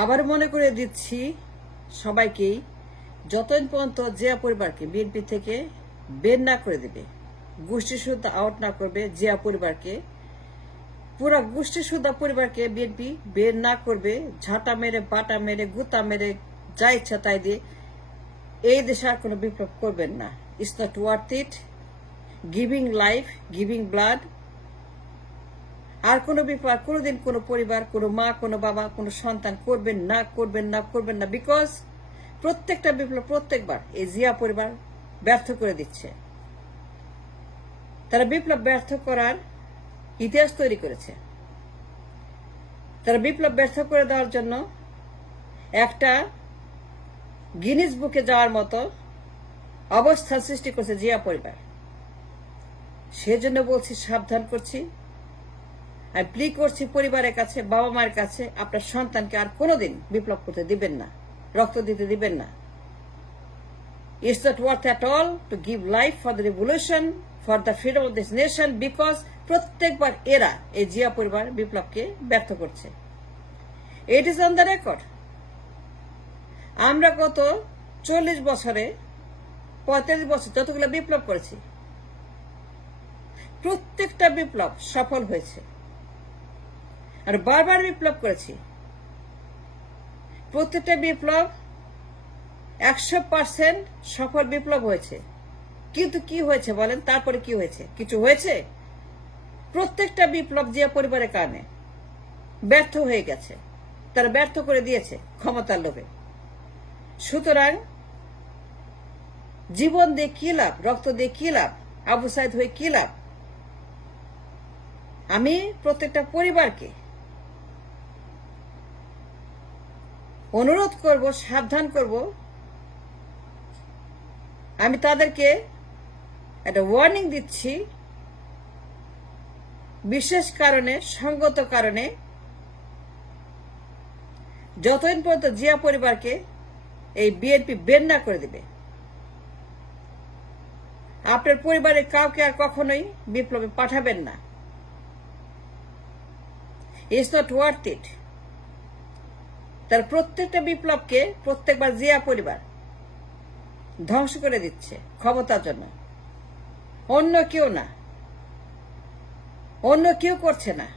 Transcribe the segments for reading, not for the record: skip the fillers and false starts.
আবার মনে করে দিচ্ছি সবাইকেই, যতদিন পর্যন্ত জিয়া পরিবারকে বিএনপি থেকে বের না করে দেবে, গোষ্ঠী সুদ্ধা আউট না করবে জিয়া পরিবারকে, পুরা গোষ্ঠী সুদ্ধা পরিবারকে বিএনপি বের না করবে, ঝাঁটা মেরে বাটা মেরে গুতা মেরে যা ইচ্ছা তাই দিয়ে, এই দেশে আর কোনো বিপ্লব করবেন না। It's not worth it. Giving life, giving blood, আর কোনো বিপ্লব কোনোদিন কোনো পরিবার, কোনো মা, কোনো বাবা, কোনো সন্তান করবেন না, করবেন না, করবেন না। বিকজ প্রত্যেকটা বিপ্লব প্রত্যেকবার এই জিয়া পরিবার ব্যর্থ করে দিচ্ছে। তারা বিপ্লব ব্যর্থ করার ইতিহাস তৈরি করেছে। তারা বিপ্লব ব্যর্থ করে দেওয়ার জন্য একটা গিনিস বুকে যাওয়ার মতো অবস্থা সৃষ্টি করছে জিয়া পরিবার। সেজন্য বলছি, সাবধান করছি, আমি প্লি করছি পরিবারের কাছে, বাবা মায়ের কাছে, আপনার সন্তানকে আর কোনোদিন বিপ্লব করতে দিবেন না, রক্ত দিতে দিবেন না। It's not worth at all to give life for the revolution, for the freedom of this nation, because প্রত্যেকবার এরা এই জিয়া পরিবার বিপ্লবকে ব্যর্থ করছে। It is on the record. আমরা গত 40 বছরে 45 বছর যতগুলো বিপ্লব করেছি, প্রত্যেকটা বিপ্লব সফল হয়েছে। আর বারবার বিপ্লব করেছি, প্রত্যেকটা বিপ্লব 100% সফল বিপ্লব হয়েছে। কিন্তু কি হয়েছে বলেন? তারপরে কি হয়েছে? কিছু হয়েছে? প্রত্যেকটা বিপ্লব জিয়া পরিবারের কারণে ব্যর্থ হয়ে গেছে। তারা ব্যর্থ করে দিয়েছে ক্ষমতার লোভে। সুতরাং জীবন দিয়ে কি লাভ, রক্ত দিয়ে কি লাভ, আবু সাইদ হয়ে কি লাভ? আমি প্রত্যেকটা পরিবারকে অনুরোধ করব, সাবধান করব, আমি তাদেরকে একটা ওয়ার্নিং দিচ্ছি, বিশেষ কারণে, সঙ্গত কারণে যতদিন পর্যন্ত জিয়া পরিবারকে এই বিএনপি বের না করে দেবে, আপনার পরিবারের কাউকে আর কখনোই বিপ্লবে পাঠাবেন না। ইটস নট ওয়ার্থ ইট। তার প্রত্যেকটা বিপ্লবকে প্রত্যেকবার জিয়া পরিবার ধ্বংস করে দিচ্ছে ক্ষমতার জন্য। অন্য কেউ না, অন্য কেউ করছে না,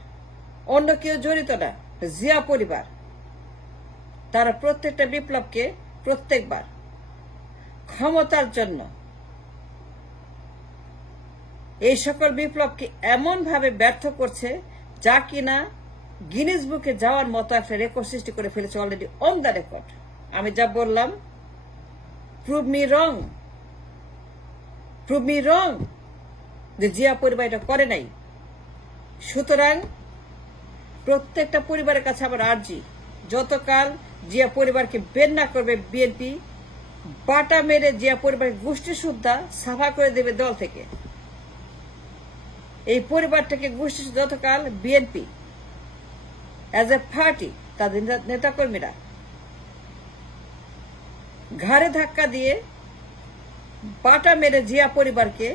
অন্য কেউ জড়িত না, জিয়া পরিবার। তারা প্রত্যেকটা বিপ্লবকে প্রত্যেকবার ক্ষমতার জন্য এই সকল বিপ্লবকে এমন ভাবে ব্যর্থ করছে, যা কিনা গিনেস বুকে যাওয়ার মতো একটা রেকর্ড সৃষ্টি করে ফেলেছে অলরেডি, অন দ্য রেকর্ড। আমি যা বললাম, প্রুভ মি রং, প্রুভ মি রং যে জিয়া পরিবার এটা করে নাই। সুতরাং প্রত্যেকটা পরিবারের কাছে আমার আর্জি, যতকাল জিয়া পরিবারকে বের না করবে বিএনপি, বাটা মেরে জিয়া পরিবারের গোষ্ঠী সুদ্ধা সাফা করে দেবে দল থেকে। এই পরিবারটাকে গোষ্ঠী যতকাল বিএনপি অ্যাজ এ পার্টি, তাদের নেতাকর্মীরা ঘাড়ে ধাক্কা দিয়ে বাটা মেরে জিয়া পরিবারকে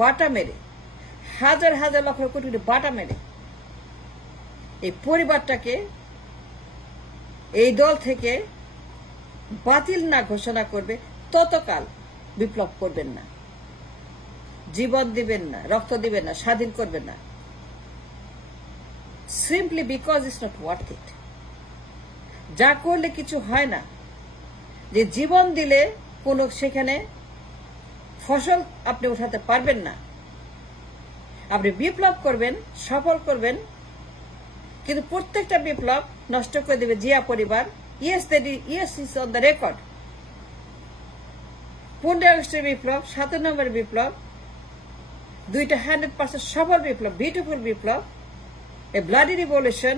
বাটা মেরে, হাজার হাজার লক্ষ কোটি বাটা মেরে এই পরিবারটাকে এই দল থেকে বাতিল না ঘোষণা করবে, ততকাল বিপ্লব করবেন না, জীবন দিবেন না, রক্ত দিবেন না, স্বাধীন করবেন না। Simply because it's not worth ইট। যা করলে কিছু হয় না, যে জীবন দিলে কোনো সেখানে ফসল আপনি উঠাতে পারবেন না। আপনি বিপ্লব করবেন, সফল করবেন, কিন্তু প্রত্যেকটা বিপ্লব নষ্ট করে দেবে জিয়া পরিবার। Yes is on the record. 15 আগস্টের বিপ্লব, 7 নম্বরের বিপ্লব, দুইটা 100% সফল বিপ্লব, বিউটিফুল বিপ্লব, এ ব্লাডি রিভলিউশন।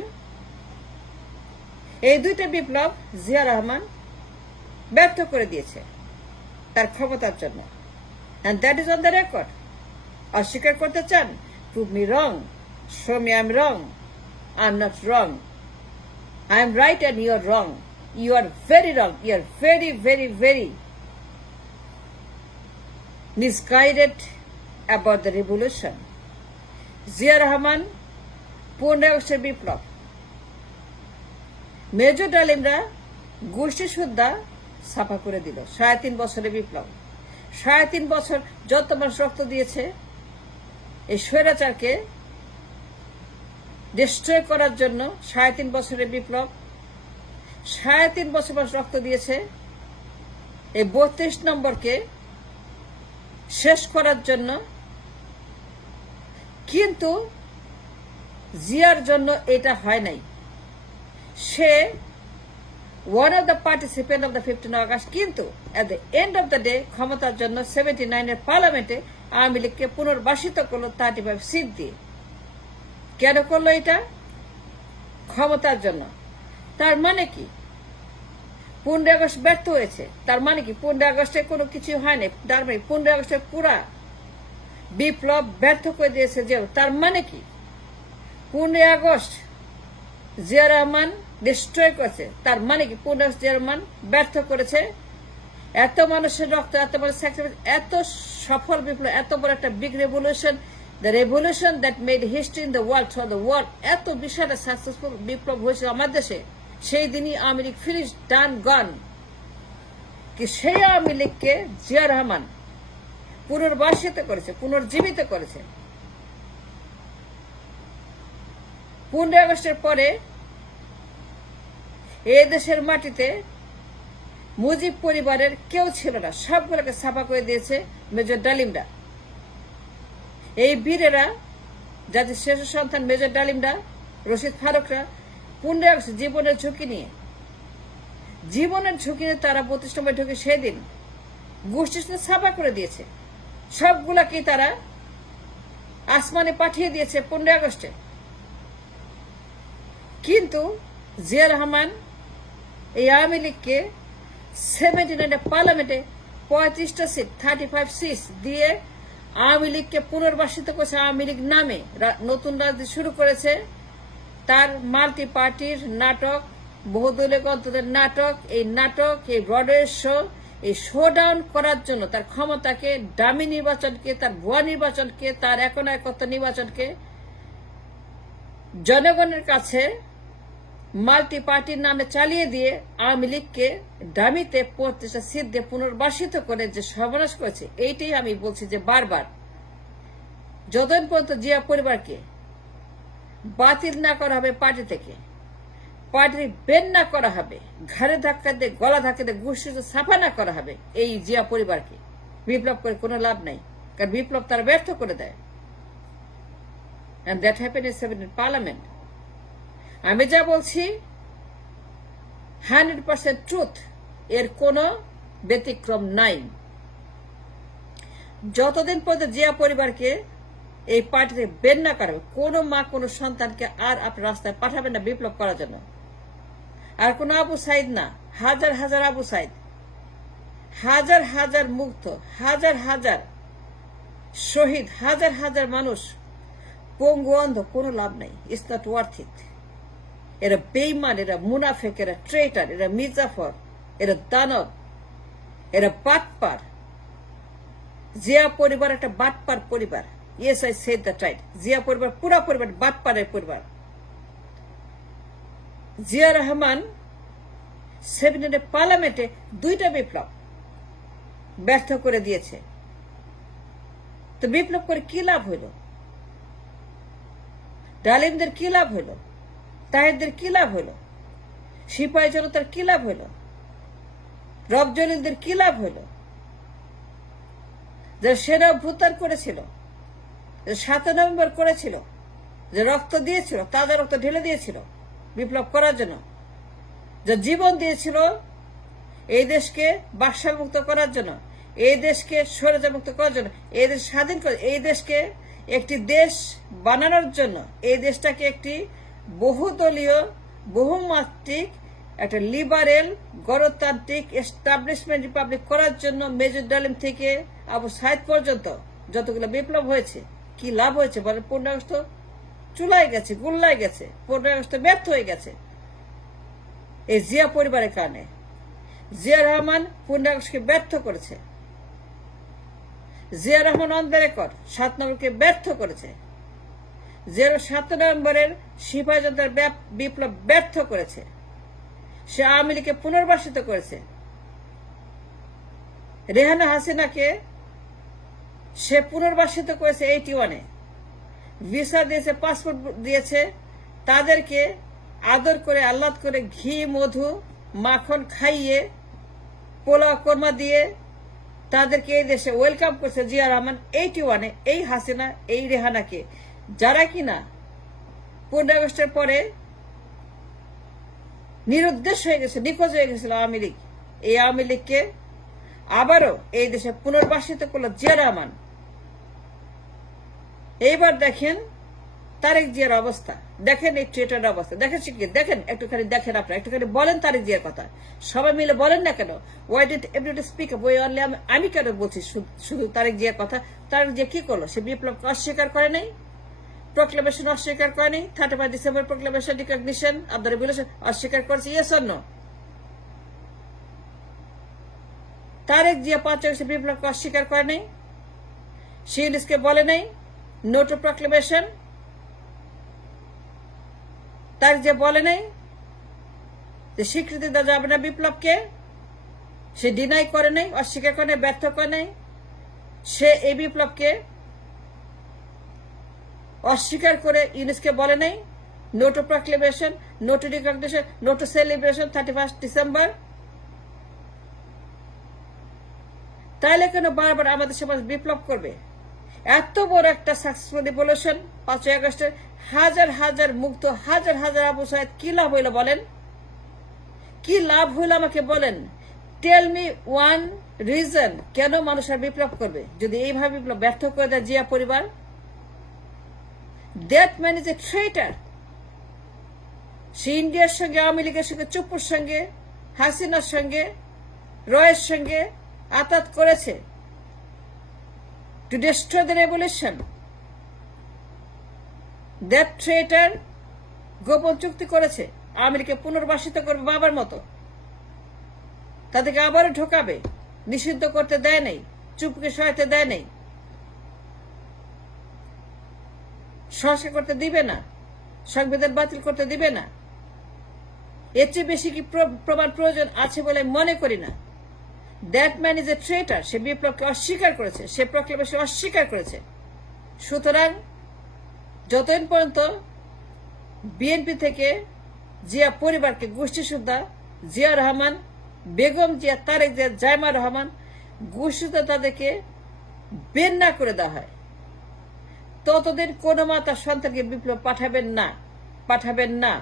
এই দুইটা বিপ্লব জিয়া রহমান ব্যর্থ করে দিয়েছে তার ক্ষমতার জন্য। And that is on the record. অস্বীকার করতে চান? Prove me wrong. Show me I'm wrong. I'm not wrong. I am right and you are wrong. You are very wrong. You are very, very, very misguided about the revolution. Zia Rahman 15 আগস্টের বিপ্লব major ডালিমরা গোষ্ঠী সুদ্ধা ছাপা করে দিল। 3.5 বছরের বিপ্লব, 3.5 বছর যত মানুষ রক্ত দিয়েছে এই স্বৈরাচারকে ডিস্ট্রয় করার জন্য। 3.5 বছরের বিপ্লব, 3.5 বছর মানুষ রক্ত দিয়েছে এই 32 নম্বরকে শেষ করার জন্য। কিন্তু জিয়ার জন্য এটা হয় নাই। সে one of the participant of the 15 August, কিন্তু at the end of the day ক্ষমতার জন্য 79 পার্লামেন্টে আওয়ামী লীগকে পুনর্বাসিত করলো 35 সিট দিয়ে। কেন করলো এটা? ক্ষমতার জন্য। তার মানে কি 15 আগস্ট ব্যর্থ হয়েছে? তার মানে কি 15 আগস্টে কোনো কিছু হয়নি? তার মানে 15 আগস্টের পুরা বিপ্লব ব্যর্থ করে দিয়েছে যে। তার মানে কি 15 আগস্ট জিয়া রহমান ডিস্ট্রয় করেছে? তার মানে কি 15 আগস্ট জিয়া রহমান ব্যর্থ করেছে? এত মানুষের রক্ত, এত বড় স্যাক্রিফাইস, এত সফল বিপ্লব, এত বড় একটা big revolution, the revolution that made history in the world through the world, এত বিশাল সাকসেসফুল বিপ্লব হয়েছে আমার দেশে। সেই দিনই আওয়ামী লীগ ফিনিশ, ডান, গন। কি সেই আওয়ামী লীগকে জিয়া রহমান পুনর্বাসিত করেছে, পুনর্জীবিত করেছে। 15 আগস্টের পরে এই দেশের মাটিতে মুজিব পরিবারের কেউ ছিল না, সবগুলোকে ছাপা করে দিয়েছে মেজর ডালিমরা। এই বীরেরা, যাদের শেষ সন্তান মেজর ডালিমরা, রশিদ ফারুকরা 15 আগস্ট জীবনের ঝুঁকি নিয়ে তারা 32 নম্বর ঢুকে সেদিন গোষ্ঠী ছাপা করে দিয়েছে। সবগুলাকেই তারা আসমানে পাঠিয়ে দিয়েছে 15 আগস্টে। কিন্তু জিয়া রহমান এই আওয়ামী লীগকে 79 পার্লামেন্টে 35টা সিট, 35 সিট দিয়ে আওয়ামী লীগকে পুনর্বাসিত করেছে। আওয়ামী লীগ নামে নতুন রাজনীতি শুরু করেছে। তার মাল্টি পার্টির নাটক, বহুদলীয় গণতন্ত্রের নাটক, এই নাটক, এই ব্রডওয়ে শো, এই শোডাউন করার জন্য তার ক্ষমতাকে, ডামি নির্বাচনকে, তার ভুয়া নির্বাচনকে, তার একনায়কত্ব নির্বাচনকে জনগণের কাছে মাল্টি পার্টির নামে চালিয়ে দিয়ে আওয়ামী লীগকে ডামিতে 35টা সিট দিয়ে পুনর্বাসিত করে যে সর্বনাশ করেছে। এইটাই আমি বলছি যে বারবার যতদিন পর্যন্ত জিয়া পরিবারকে বাতিল না করা হবে পার্টি থেকে, পার্টি বেন না করা হবে, ঘাড়ে ধাক্কা দিয়ে, গলা ধাক্কা দিয়ে, গোষ্ঠী ছাপা না করা হবে এই জিয়া পরিবারকে, বিপ্লব করে কোনো লাভ নাই। কারণ বিপ্লব তারা ব্যর্থ করে দেয়। And that happened in 17 Parliament. আমি যা বলছি 100% ট্রুথ, এর কোনো ব্যতিক্রম নাই। যতদিন পর্যন্ত জিয়া পরিবারকে এই পার্টিতে বের না করা হবে, কোনো মা কোনো সন্তানকে আর আপনি রাস্তায় পাঠাবেন না বিপ্লব করার জন্য। আর কোন আবু সাইদ না, হাজার হাজার আবু সাইদ, হাজার হাজার মুগ্ধ, হাজার হাজার শহীদ, হাজার হাজার মানুষ পঙ্গু অন্ধ, কোনো লাভ নাই। ইটস নট ওয়ার্থ ইট। এরা বেইমান, এরা মুনাফেক, এরা ট্রেটার, এরা মির্জাফর, এরা দানব, এরা বাটপার। জিয়া পরিবার একটা বাটপার পরিবার। Yes, I said that right. Zia পরিবার পুরা পরিবার বাটপারের পরিবার। জিয়া রহমান 79 পার্লামেন্টে 2টা বিপ্লব ব্যর্থ করে দিয়েছে। তো বিপ্লব করে কি লাভ হইল? ডালিমদের কি লাভ হইল? তাহেরদের কি লাভ হইল? সিপাহী জনতার কি লাভ হইল? রবজলিলদের কি লাভ হইল? যে সেনা অভ্যুত্থান করেছিল, যে 7 নভেম্বর করেছিল, যে রক্ত দিয়েছিল, তাদের রক্ত ঢেলে দিয়েছিল বিপ্লব করার জন্য, যে জীবন দিয়েছিল এই দেশকে বাকশাল মুক্ত করার জন্য, এই দেশকে স্বৈরাচার মুক্ত করার জন্য, এই দেশ স্বাধীন করে, এই দেশকে একটি দেশ বানানোর জন্য, এই দেশটাকে একটি বহুদলীয়, বহুমাত্রিক, একটা লিবারেল, গণতান্ত্রিক এস্টাবলিশমেন্ট রিপাবলিক করার জন্য মেজর ডালিম থেকে আবু সাইদ পর্যন্ত যতগুলো বিপ্লব হয়েছে, কি লাভ হয়েছে বলে? 15 আগস্ট চুলায় গেছে, গুল্লায় গেছে, 15 আগস্ট ব্যর্থ হয়ে গেছে এই জিয়া পরিবারের কারণে। জিয়া রহমান 15 আগস্টকে ব্যর্থ করেছে। Zia Rahman on the record 7 নভেম্বরকে ব্যর্থ করেছে। 7 নভেম্বরের সিপাহী জনতার বিপ্লব ব্যর্থ করেছে। সে আওয়ামী লীগকে পুনর্বাসিত করেছে। রেহানা হাসিনাকে সে পুনর্বাসিত করেছে 81-এ, ভিসা দিয়েছে, পাসপোর্ট দিয়েছে, তাদেরকে আদর করে আহ্লাদ করে ঘি মধু মাখন খাইয়ে পোলাও কোরমা দিয়ে তাদেরকে এই দেশে ওয়েলকাম করছে জিয়া রহমান 81-এ। এই হাসিনা, এই রেহানাকে, যারা কিনা 15 আগস্টের পরে নিরুদ্দেশ হয়ে গেছে, নিখোঁজ হয়ে গেছিল আওয়ামী লীগ, এই আওয়ামী লীগকে আবারও এই দেশে পুনর্বাসিত করলো জিয়া রহমান। এইবার দেখেন তারেক জিয়ার অবস্থা, দেখেন এই ট্রেটার অবস্থা, দেখেন দেখেন একটুখানি, দেখেন আপনারা একটুখানি বলেন তারেক জিয়ার কথা, সবাই মিলে বলেন না কেন? Why did everybody speak up? আমি কেন বলছি শুধু তারেক জিয়ার কথা? তারেক জিয়া কি করলো? সে বিপ্লবকে অস্বীকার করে নাই, প্রক্লেমেশন অস্বীকার করেনি, 31 December proclamation recognition of the revolution অস্বীকার করেছে, yes or no? Tarique Zia 5 আগস্টে বিপ্লবকে অস্বীকার করে নাই, সে ইউনিসকে বলে নাই no to proclamation, Tarique Zia বলে নাই যে স্বীকৃতি দেওয়া যাবে না বিপ্লবকে, সে ডিনাই করে নাই, অস্বীকার করে নাই, ব্যর্থ করে নাই, সে এই বিপ্লবকে অস্বীকার করে ইউনিসকে বলে নাই no to proclamation, no to recognition, no to celebration 31 December. তাইলে কেন বারবার আমাদের সমাজ বিপ্লব করবে? এত বড় একটা সাকসেসফুল রিভলিউশন 5 আগস্টের, হাজার হাজার মুক্ত, হাজার হাজার আবু সাইদ, কি লাভ হইল বলেন? কি লাভ হইল আমাকে বলেন? টেল মি ওয়ান রিজন কেন মানুষ আর বিপ্লব করবে যদি এইভাবে বিপ্লব ব্যর্থ করে দেয় জিয়া পরিবার? That man is a ট্রেটার। সে ইন্ডিয়ার সঙ্গে, আওয়ামী লীগের সঙ্গে, চুপুর সঙ্গে, হাসিনার সঙ্গে, রয়ের সঙ্গে আতাত করেছে to destroy the revolution. That traitor গোপন চুক্তি করেছে আওয়ামী লীগকে পুনর্বাসিত করবে বাবার মতো, তাদেরকে আবারও ঢোকাবে, নিষিদ্ধ করতে দেয় নাই, চুপকে সহায়তা দেয় নাই, সংস্কার করতে দিবে না, সংবিধান বাতিল করতে দিবে না। এর চেয়ে বেশি কি প্রমাণ প্রয়োজন আছে বলে মনে করি না। That man is a ট্রেটার। সে বিপ্লবকে অস্বীকার করেছে, সে প্রক্লেমেশন অস্বীকার করেছে। সুতরাং যতদিন পর্যন্ত বিএনপি থেকে জিয়া পরিবারকে গোষ্ঠী সুদ্ধা, জিয়া রহমান, বেগম জিয়া, তারেক জিয়া, জাইমা রহমান গোষ্ঠীতে তাদেরকে বের না করে দেওয়া হয়, ততদিন কোন মা তার সন্তানকে বিপ্লব পাঠাবেন না, পাঠাবেন না।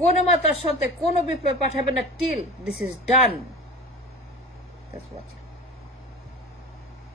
কোন মা তার সন্তান কোন বিপ্লব পাঠাবেন না till this is done. That's what.